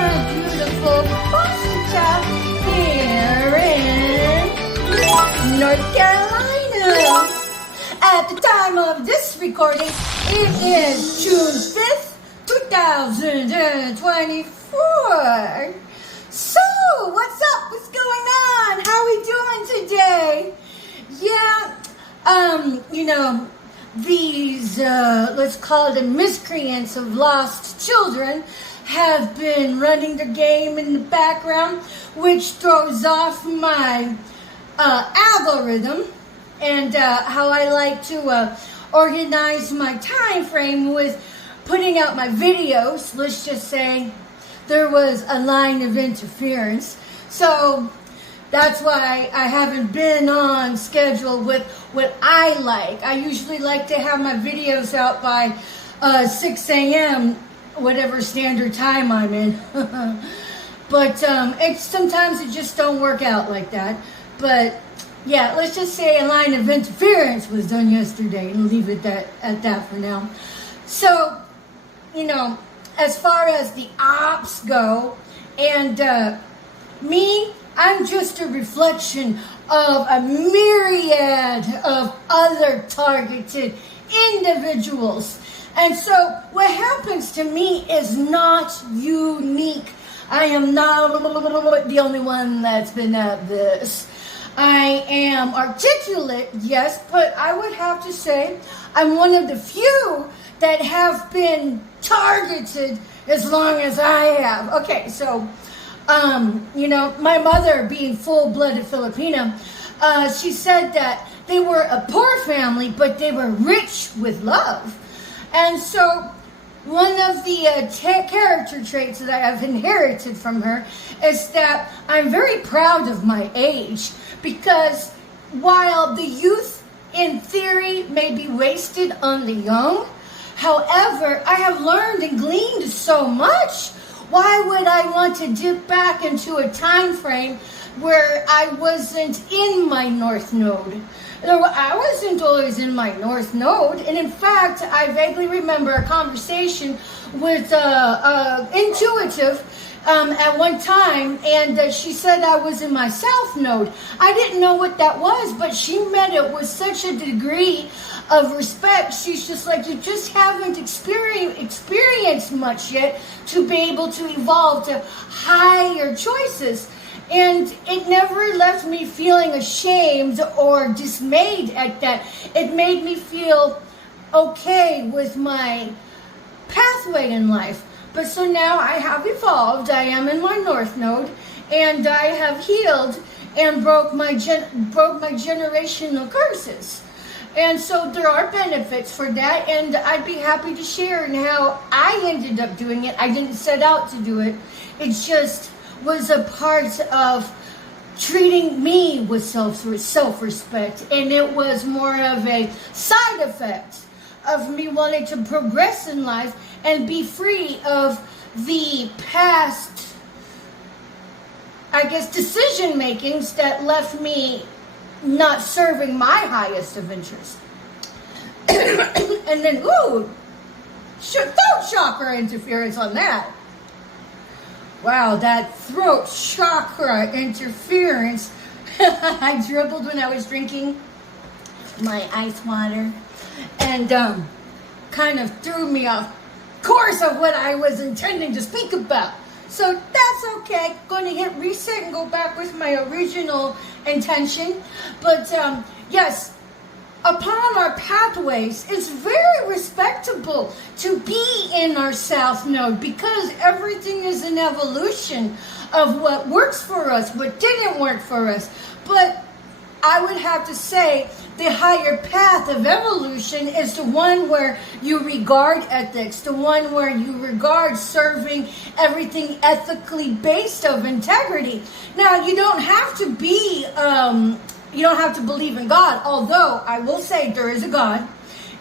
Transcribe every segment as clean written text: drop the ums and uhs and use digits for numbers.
beautiful Boston here in North Carolina. At the time of this recording, it is June 5th, 2024. So, what's up? What's going on? How are we doing today? Yeah, these, let's call them miscreants of lost children have been running the game in the background, which throws off my algorithm and how I like to organize my time frame with putting out my videos. Let's just say there was a line of interference. So that's why I haven't been on schedule with what I like. I usually like to have my videos out by 6 a.m., whatever standard time I'm in. But sometimes it just don't work out like that. But yeah, let's just say a line of interference was done yesterday and leave it at that for now. So, as far as the ops go, and me, I'm just a reflection of a myriad of other targeted individuals. And so what happens to me is not unique. I am not the only one that's been at this. I am articulate, yes, but I would have to say I'm one of the few that have been targeted as long as I have. Okay, so my mother, being full-blooded Filipino, she said that they were a poor family, but they were rich with love. And so one of the character traits that I have inherited from her is that I'm very proud of my age, because while the youth in theory may be wasted on the young, however, I have learned and gleaned so much. Why would I want to dip back into a time frame where I wasn't in my North Node? I wasn't always in my North Node. And in fact, I vaguely remember a conversation with Intuitive at one time, and she said I was in my South Node. I didn't know what that was, but she meant it with such a degree of respect. She's just like, you just haven't experienced much yet to be able to evolve to higher choices. And it never left me feeling ashamed or dismayed at that. It made me feel okay with my pathway in life. But so now I have evolved. I am in my North Node, and I have healed and broke my generational curses. And so there are benefits for that, and I'd be happy to share in how I ended up doing it. I didn't set out to do it. It just was a part of treating me with self-respect, and it was more of a side effect of me wanting to progress in life and be free of the past, I guess, decision makings that left me not serving my highest of interest. And then, throat chakra interference on that. Wow, that throat chakra interference. I dribbled when I was drinking my ice water, and kind of threw me off course of what I was intending to speak about. So that's okay. Going to hit reset and go back with my original intention. But yes, upon our pathways, it's very respectable to be in our South Node, because everything is an evolution of what works for us, what didn't work for us. But I would have to say the higher path of evolution is the one where you regard ethics, the one where you regard serving everything ethically based of integrity. Now, you don't have to be, you don't have to believe in God, although I will say there is a God,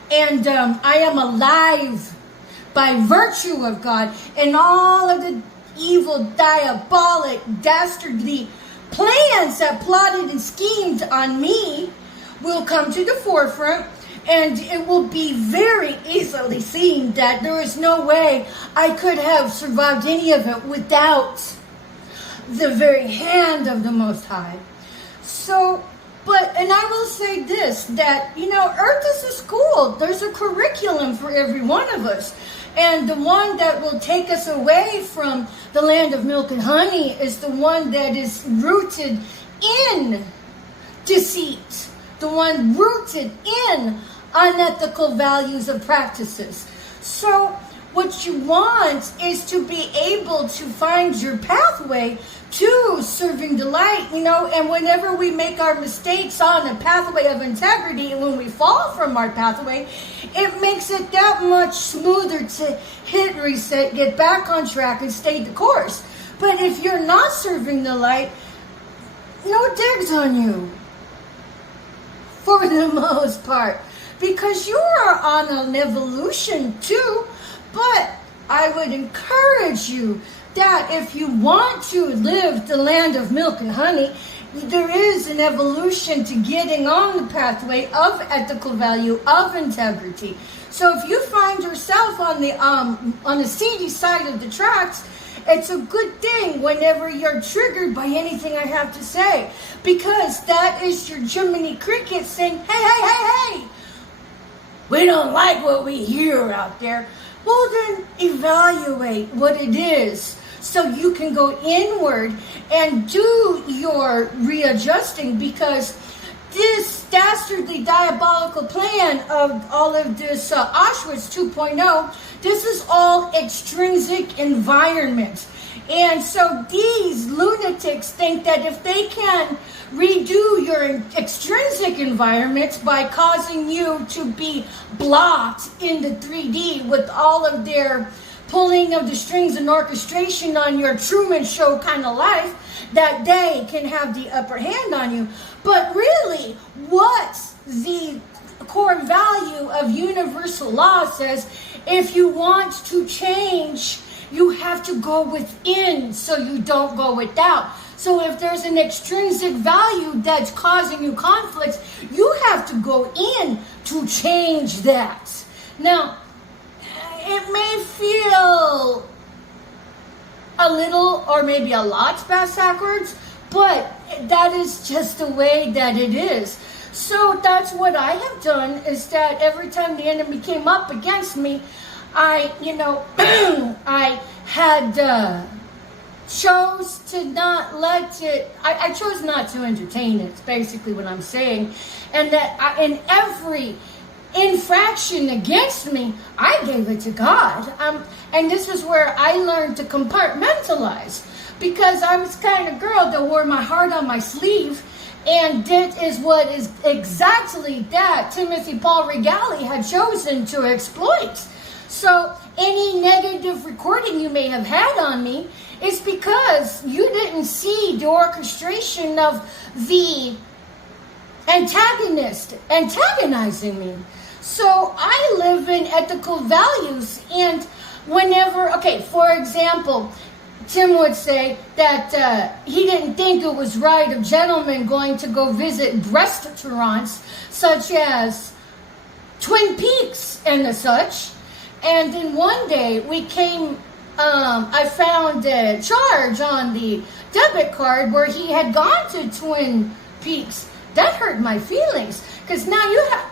and I am alive by virtue of God, and all of the evil, diabolic, dastardly plans that plotted and schemed on me will come to the forefront, And it will be very easily seen that there is no way I could have survived any of it without the very hand of the Most High. So, and I will say this, that, Earth is a school. There's a curriculum for every one of us. And the one that will take us away from the land of milk and honey is the one that is rooted in deceit. The one rooted in unethical values and practices. So what you want is to be able to find your pathway to serving the light, and whenever we make our mistakes on a pathway of integrity, and when we fall from our pathway, it makes it that much smoother to hit reset, get back on track, and stay the course. But if you're not serving the light, no digs on you, for the most part, because you are on an evolution too. But I would encourage you that if you want to live the land of milk and honey, there is an evolution to getting on the pathway of ethical value, of integrity. So if you find yourself on the seedy side of the tracks, it's a good thing whenever you're triggered by anything I have to say, because that is your Jiminy Cricket saying, hey, we don't like what we hear out there. Well, then evaluate what it is so you can go inward and do your readjusting, because this dastardly diabolical plan of all of this Auschwitz 2.0, this is all extrinsic environment. And so these lunatics think that if they can redo your extrinsic environment by causing you to be blocked in the 3D with all of their pulling of the strings and orchestration on your Truman Show kind of life, that they can have the upper hand on you. But really, what the core value of universal law says, if you want to change, you have to go within so you don't go without. So if there's an extrinsic value that's causing you conflicts, you have to go in to change that. Now, it may feel a little or maybe a lot backwards, but that is just the way that it is. So that's what I have done, is that every time the enemy came up against me, I had chose to not let it, I chose not to entertain it. It's basically what I'm saying. And that in every infraction against me, I gave it to God. And this is where I learned to compartmentalize, because I was the kind of girl that wore my heart on my sleeve. And that is what is exactly that Timothy Paul Regali had chosen to exploit. So any negative recording you may have had on me is because you didn't see the orchestration of the antagonist antagonizing me. So I live in ethical values, and whenever, for example, Tim would say that he didn't think it was right of gentlemen going to go visit restaurants such as Twin Peaks and the such. And then one day we came, I found a charge on the debit card where he had gone to Twin Peaks. That hurt my feelings, because now you have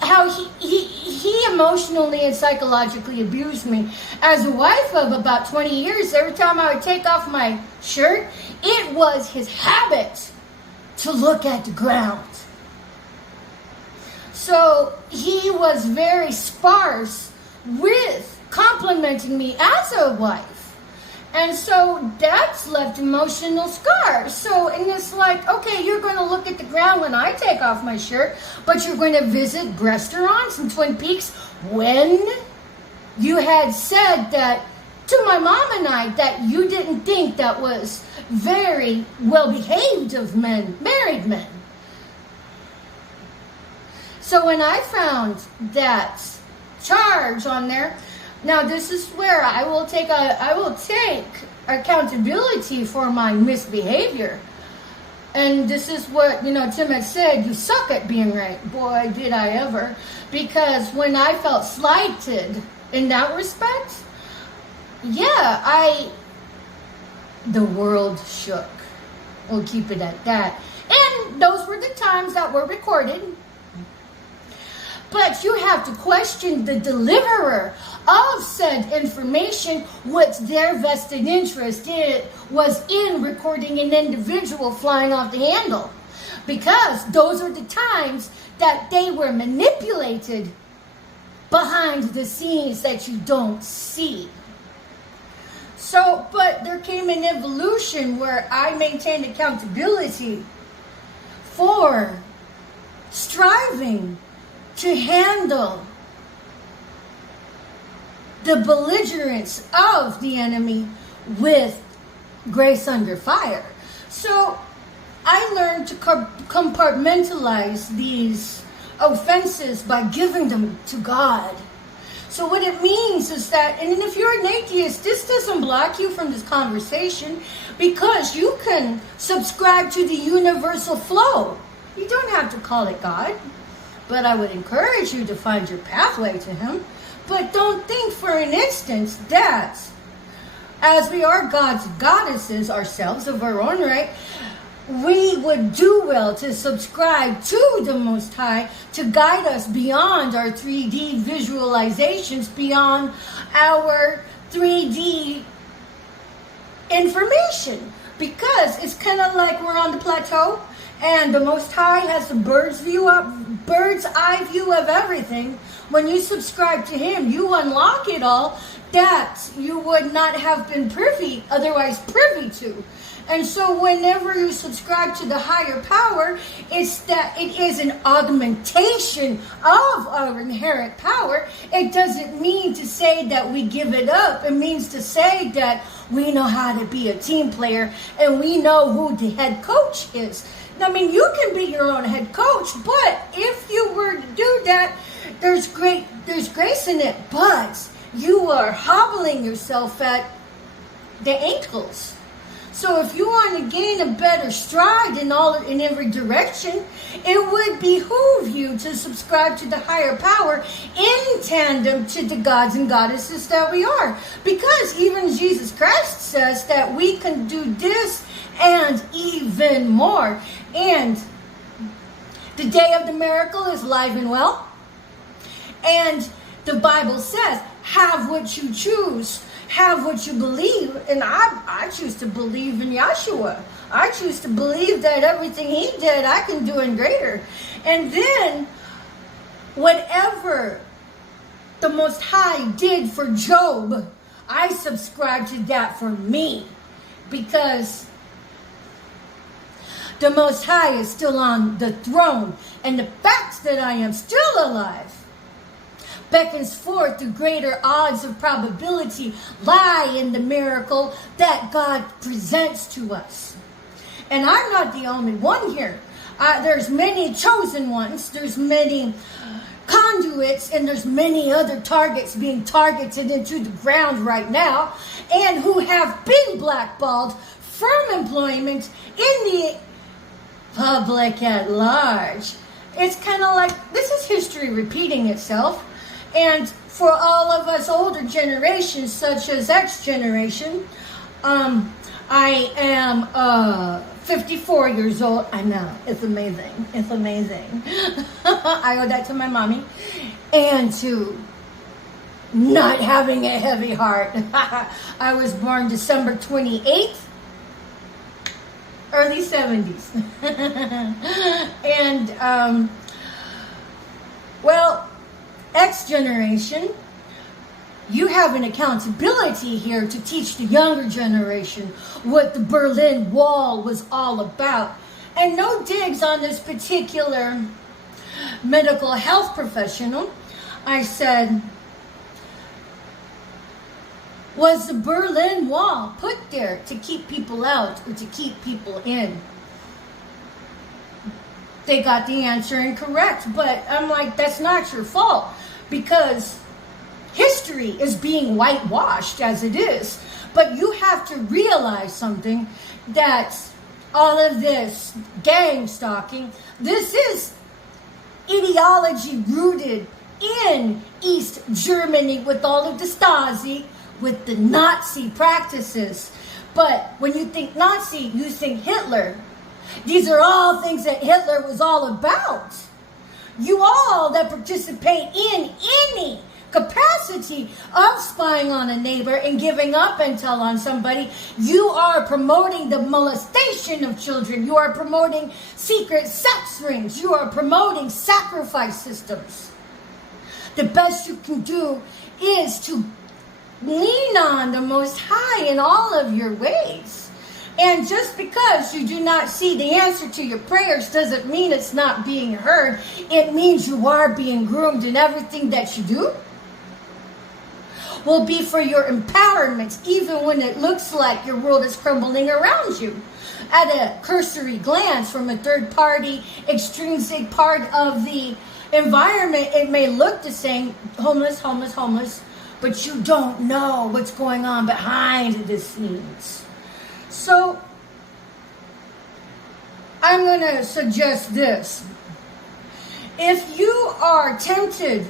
how he emotionally and psychologically abused me as a wife of about 20 years. Every time I would take off my shirt, it was his habit to look at the ground. So he was very sparse with complimenting me as a wife. And so that's left emotional scars. So, and it's like, okay, you're going to look at the ground when I take off my shirt, but you're going to visit restaurants in Twin Peaks when you had said that to my mom and I that you didn't think that was very well behaved of men, married men. So when I found that charge on there, now this is where I will take accountability for my misbehavior. And this is what, Tim had said, you suck at being right. Boy, did I ever. Because when I felt slighted in that respect, the world shook. We'll keep it at that. And those were the times that were recorded. But you have to question the deliverer of said information, what their vested interest was in recording an individual flying off the handle. Because those are the times that they were manipulated behind the scenes that you don't see. So, but there came an evolution where I maintained accountability for striving to handle the belligerence of the enemy with grace under fire. So I learned to compartmentalize these offenses by giving them to God. So what it means is that, and if you're an atheist, this doesn't block you from this conversation, because you can subscribe to the universal flow. You don't have to call it God, but I would encourage you to find your pathway to Him. But don't think for an instant that, as we are gods and goddesses ourselves of our own right, we would do well to subscribe to the Most High to guide us beyond our 3D visualizations, beyond our 3D information. Because it's kind of like we're on the plateau and the Most High has the bird's eye view of everything. When you subscribe to Him, you unlock it all that you would not have been otherwise privy to. And so whenever you subscribe to the higher power, it's that it is an augmentation of our inherent power. It doesn't mean to say that we give it up. It means to say that we know how to be a team player and we know who the head coach is. I mean, you can be your own head coach, but if you were to do that, there's grace in it, but you are hobbling yourself at the ankles. So if you want to gain a better stride in every direction, it would behoove you to subscribe to the higher power in tandem to the gods and goddesses that we are. Because even Jesus Christ says that we can do this and even more. And the day of the miracle is live and well. And the Bible says, have what you choose. Have what you believe. And I choose to believe in Yeshua. I choose to believe that everything He did, I can do and greater. And then, whatever the Most High did for Job, I subscribe to that for me. Because the Most High is still on the throne. And the fact that I am still alive beckons forth the greater odds of probability lie in the miracle that God presents to us. And I'm not the only one here. There's many chosen ones. There's many conduits, and there's many other targets being targeted into the ground right now, and who have been blackballed from employment in the public at large. It's kind of like, this is history repeating itself. And for all of us older generations, such as X generation, I am 54 years old. I know, it's amazing. It's amazing. I owe that to my mommy. And to not having a heavy heart. I was born December 28th, early 70s. And, well, X generation, you have an accountability here to teach the younger generation what the Berlin Wall was all about. And no digs on this particular medical health professional. I said, was the Berlin Wall put there to keep people out or to keep people in? They got the answer incorrect, but I'm like, that's not your fault, because history is being whitewashed as it is. But you have to realize something, that all of this gang stalking. This is ideology rooted in East Germany with all of the Stasi, with the Nazi practices. But when you think Nazi, you think Hitler. These are all things that Hitler was all about. You all that participate in any capacity of spying on a neighbor and giving up intel on somebody, you are promoting the molestation of children. You are promoting secret sex rings. You are promoting sacrifice systems. The best you can do is to lean on the Most High in all of your ways. And just because you do not see the answer to your prayers doesn't mean it's not being heard. It means you are being groomed, and everything that you do will be for your empowerment, even when it looks like your world is crumbling around you. At a cursory glance from a third party, extrinsic part of the environment, it may look the same, homeless, homeless, homeless, but you don't know what's going on behind the scenes. So, I'm going to suggest this. If you are tempted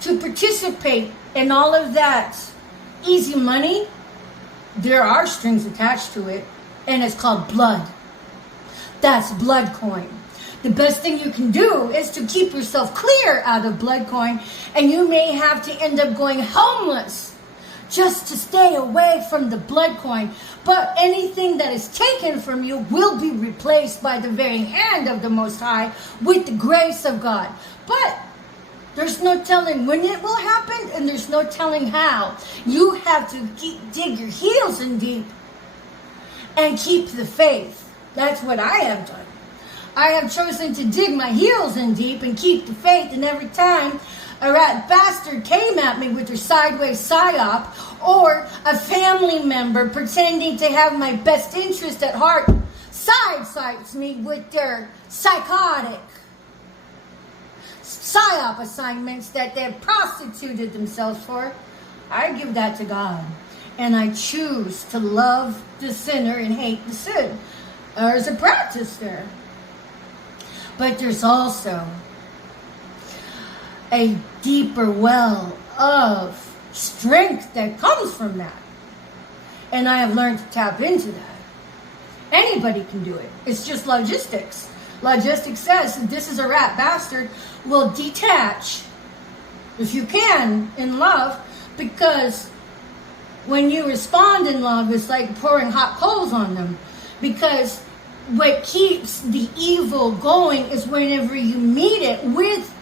to participate in all of that easy money, there are strings attached to it, and it's called blood. That's blood coin. The best thing you can do is to keep yourself clear out of blood coin, and you may have to end up going homeless just to stay away from the blood coin. But anything that is taken from you will be replaced by the very hand of the Most High with the grace of God. But there's no telling when it will happen, and there's no telling how. You have to dig your heels in deep and keep the faith. That's what I have done. I have chosen to dig my heels in deep and keep the faith, and every time a rat bastard came at me with their sideways psyop, or a family member pretending to have my best interest at heart sideswipes me with their psychotic psyop assignments that they've prostituted themselves for, I give that to God. And I choose to love the sinner and hate the sin. There's a practice there. But there's also a deeper well of strength that comes from that. And I have learned to tap into that. Anybody can do it. It's just logistics. Logistics says that this is a rat bastard will detach, if you can, in love, because when you respond in love, it's like pouring hot coals on them. Because what keeps the evil going is whenever you meet it with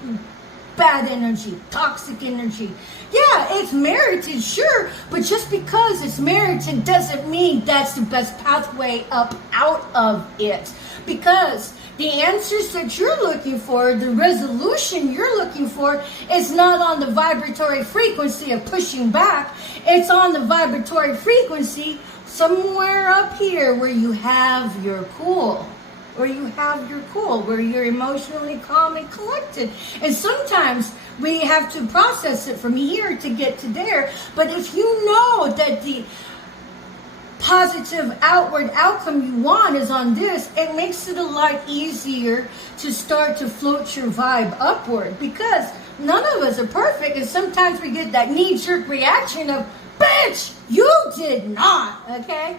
bad energy, toxic energy. Yeah, it's merited, sure, but just because it's merited doesn't mean that's the best pathway up out of it. Because the answers that you're looking for, the resolution you're looking for, is not on the vibratory frequency of pushing back. It's on the vibratory frequency somewhere up here where you have your cool. Where you're emotionally calm and collected. And sometimes we have to process it from here to get to there. But if you know that the positive outward outcome you want is on this, it makes it a lot easier to start to float your vibe upward, because none of us are perfect, and sometimes we get that knee-jerk reaction of, bitch, you did not, okay?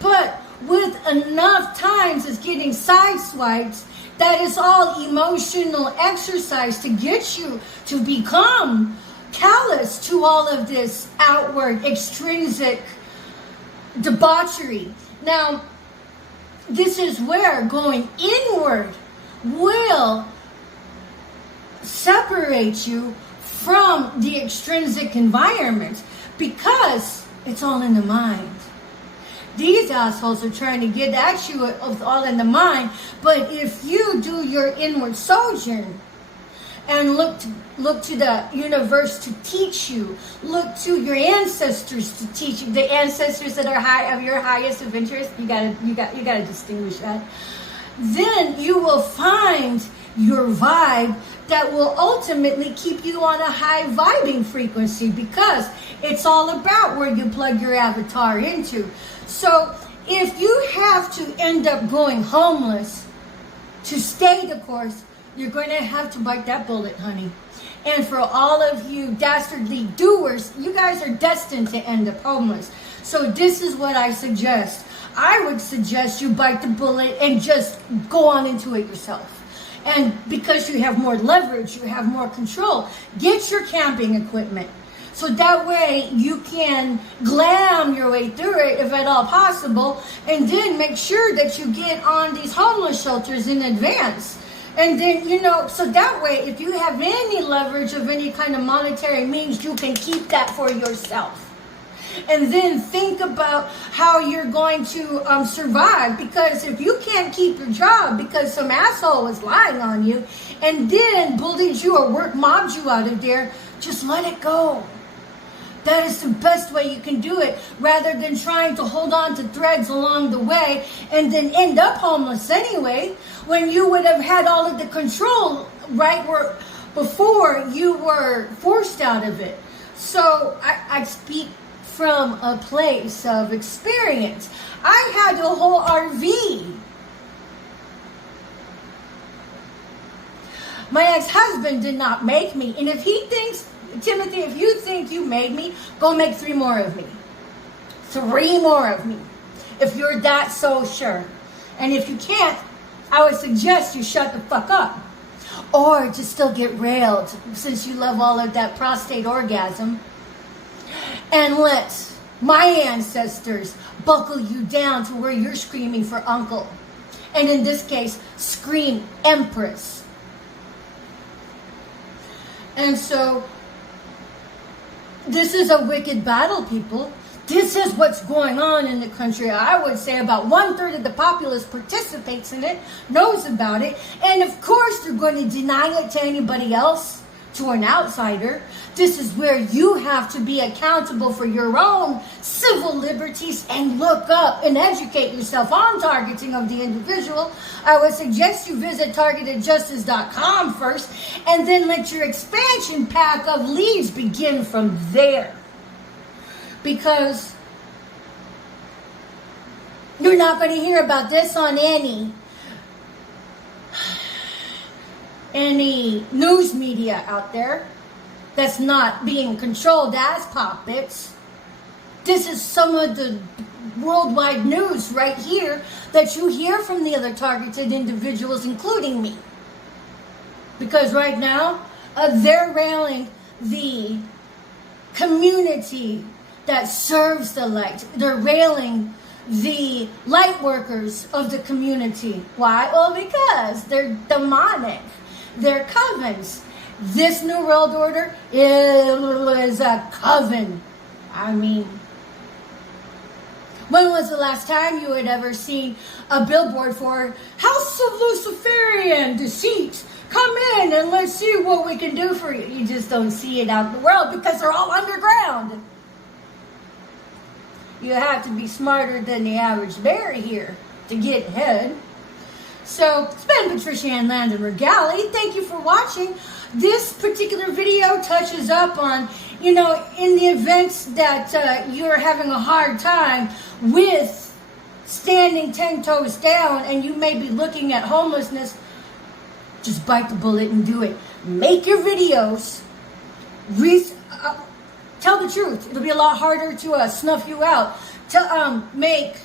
But with enough times it's getting sideswiped, that is all emotional exercise to get you to become callous to all of this outward, extrinsic debauchery. Now, this is where going inward will separate you from the extrinsic environment, because it's all in the mind. These assholes are trying to get at you with all in the mind, but if you do your inward sojourn and look to the universe to teach you, look to your ancestors to teach you, the ancestors that are high of your highest of interest, you gotta distinguish that. Then you will find your vibe that will ultimately keep you on a high vibing frequency, because it's all about where you plug your avatar into. So if you have to end up going homeless to stay the course, you're going to have to bite that bullet, honey. And for all of you dastardly doers, you guys are destined to end up homeless. So this is what I suggest. I would suggest you bite the bullet and just go on into it yourself. And because you have more leverage, you have more control, get your camping equipment. So that way you can glam your way through it if at all possible. And then make sure that you get on these homeless shelters in advance. And then, so that way if you have any leverage of any kind of monetary means, you can keep that for yourself. And then think about how you're going to survive. Because if you can't keep your job because some asshole was lying on you and then bullied you or work mobbed you out of there, just let it go. That is the best way you can do it, rather than trying to hold on to threads along the way and then end up homeless anyway, when you would have had all of the control right where before you were forced out of it. So I speak from a place of experience. I had a whole RV. My ex-husband did not make me. And if he thinks, Timothy, if you think you made me, go make 3 more of me. 3 more of me. If you're that so sure. And if you can't, I would suggest you shut the fuck up. Or just still get railed, since you love all of that prostate orgasm. And let my ancestors buckle you down to where you're screaming for uncle. And in this case, scream empress. And so, this is a wicked battle, people. This is what's going on in the country. I would say about 1/3 of the populace participates in it, knows about it. And of course, they're going to deny it to anybody else, to an outsider. This is where you have to be accountable for your own civil liberties and look up and educate yourself on targeting of the individual. I would suggest you visit targetedjustice.com first, and then let your expansion pack of leads begin from there. Because you're not going to hear about this on any news media out there that's not being controlled as puppets. This is some of the worldwide news right here that you hear from the other targeted individuals, including me. Because right now, they're railing the community that serves the light. They're railing the light workers of the community. Why? Well, because they're demonic. They're covens. This New World Order is a coven. I mean, when was the last time you had ever seen a billboard for House of Luciferian Deceit? Come in and let's see what we can do for you. You just don't see it out in the world because they're all underground. You have to be smarter than the average bear here to get ahead. So, it's been Patricia Ann Landon Regali. Thank you for watching. This particular video touches up on, in the events that you're having a hard time with standing 10 toes down and you may be looking at homelessness, just bite the bullet and do it. Make your videos. Tell the truth. It'll be a lot harder to snuff you out. Make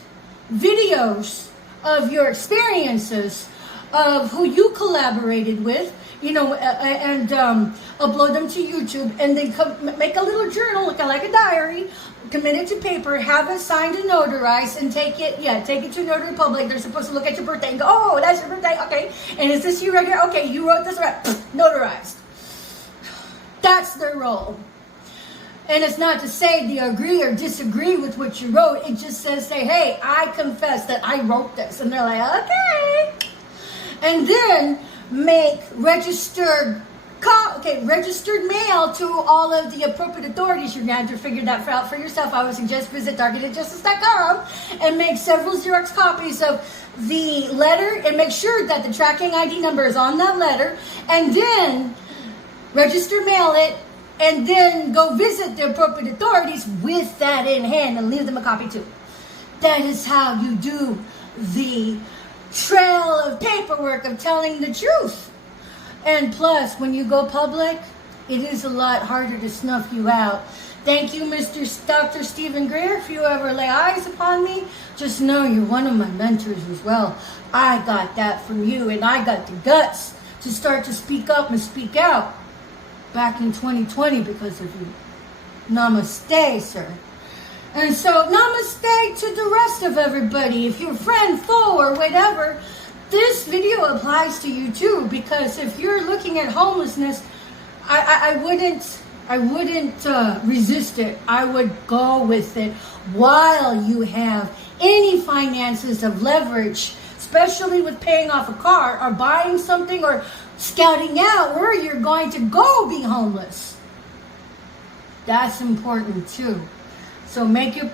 videos of your experiences, of who you collaborated with, and upload them to YouTube, and then make a little journal, like a diary, commit it to paper, have it signed and notarized, and take it to Notary Public. They're supposed to look at your birthday and go, oh, that's your birthday, okay, and is this you right here? Okay, you wrote this right, notarized. That's their role. And it's not to say they agree or disagree with what you wrote. It just says, hey, I confess that I wrote this. And they're like, okay. And then make registered registered mail to all of the appropriate authorities. You're going to have to figure that out for yourself. I would suggest visit targetedjustice.com and make several Xerox copies of the letter and make sure that the tracking ID number is on that letter, and then register mail it, and then go visit the appropriate authorities with that in hand and leave them a copy too. That is how you do the trail of paperwork of telling the truth. And plus, when you go public, it is a lot harder to snuff you out. Thank you, Dr. Stephen Greer. If you ever lay eyes upon me, just know you're one of my mentors as well. I got that from you, and I got the guts to start to speak up and speak out back in 2020 because of you. Namaste, sir. And so, namaste to the rest of everybody. If you're friend, foe, or whatever, this video applies to you too, because if you're looking at homelessness, I wouldn't resist it. I would go with it while you have any finances of leverage, especially with paying off a car or buying something or scouting out where you're going to go be homeless. That's important too. So make your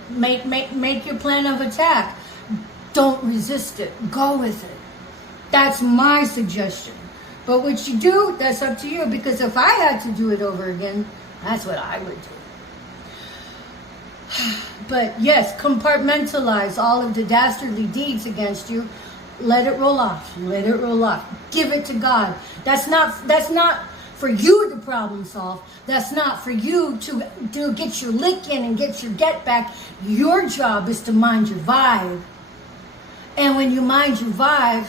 plan of attack. Don't resist it. Go with it. That's my suggestion. But what you do, that's up to you. Because if I had to do it over again, that's what I would do. But yes, compartmentalize all of the dastardly deeds against you. Let it roll off. Let it roll off. Give it to God. That's not for you to problem solve. That's not for you to get your lick in and get your get back. Your job is to mind your vibe. And when you mind your vibe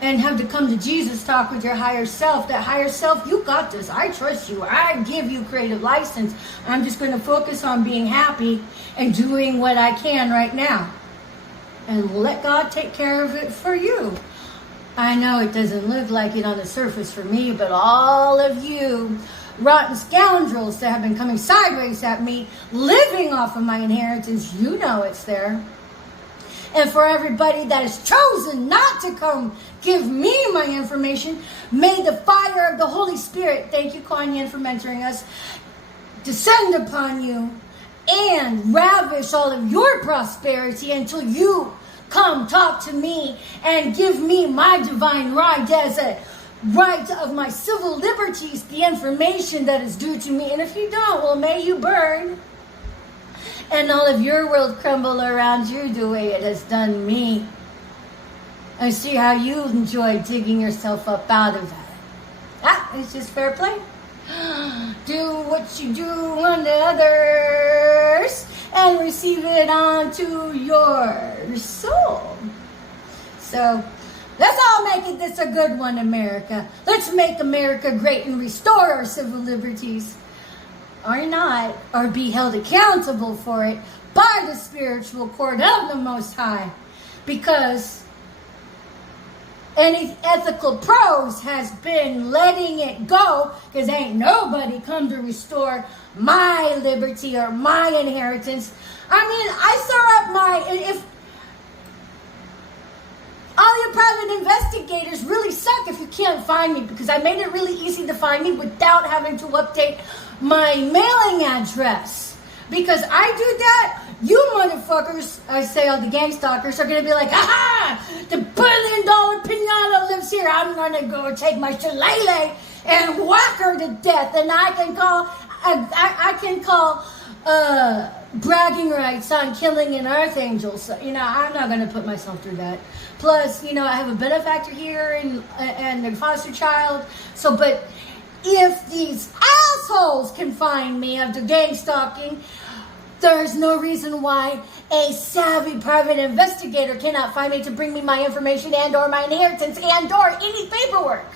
and have to come to Jesus, talk with your higher self, that higher self, you got this. I trust you. I give you creative license. I'm just going to focus on being happy and doing what I can right now. And let God take care of it for you. I know it doesn't look like it on the surface for me, but all of you rotten scoundrels that have been coming sideways at me, living off of my inheritance, you know it's there. And for everybody that has chosen not to come give me my information, may the fire of the Holy Spirit, thank you, Kuan Yin, for mentoring us, descend upon you and ravish all of your prosperity until you come talk to me and give me my divine right as a right of my civil liberties, the information that is due to me. And if you don't, well, may you burn and all of your world crumble around you the way it has done me. I see how you enjoy digging yourself up out of that. It's just fair play. Do what you do unto others and receive it onto your soul. So let's all make it this a good one, America. Let's make America great and restore our civil liberties. Or not, or be held accountable for it by the spiritual court of the Most High. Because any ethical pros has been letting it go, because ain't nobody come to restore my liberty or my inheritance. I mean, I saw up if all your private investigators really suck if you can't find me, because I made it really easy to find me without having to update my mailing address. Because I do that, you motherfuckers, I say all the gang stalkers, are going to be like, aha, the $1 billion pinata lives here. I'm going to go take my shillelagh and whack her to death. And I can call bragging rights on killing an archangel. So, I'm not going to put myself through that. Plus, I have a benefactor here and a foster child. So, but if these assholes can find me after gang stalking, there's no reason why a savvy private investigator cannot find me to bring me my information and or my inheritance and or any paperwork.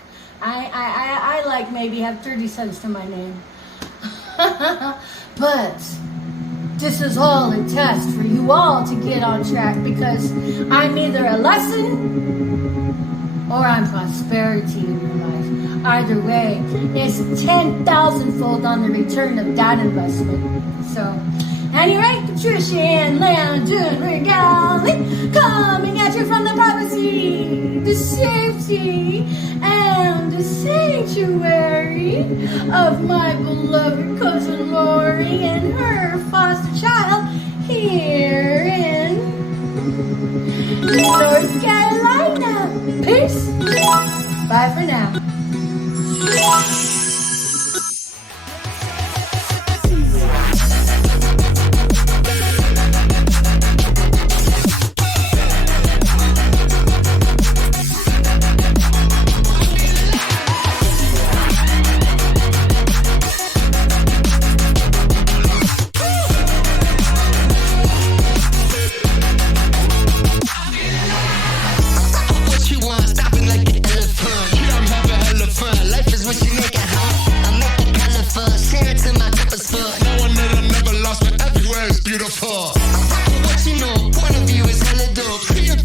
I like maybe have 30 cents to my name. But this is all a test for you all to get on track, because I'm either a lesson or I'm prosperity in your life. Either way, it's 10,000-fold on the return of that investment. So, Annie Ray, Patricia, and Landon Regali, coming at you from the privacy, the safety, and the sanctuary of my beloved cousin Lori and her foster child here in North Carolina. Peace. Bye for now. Beautiful. What you know, point of view is hella dope.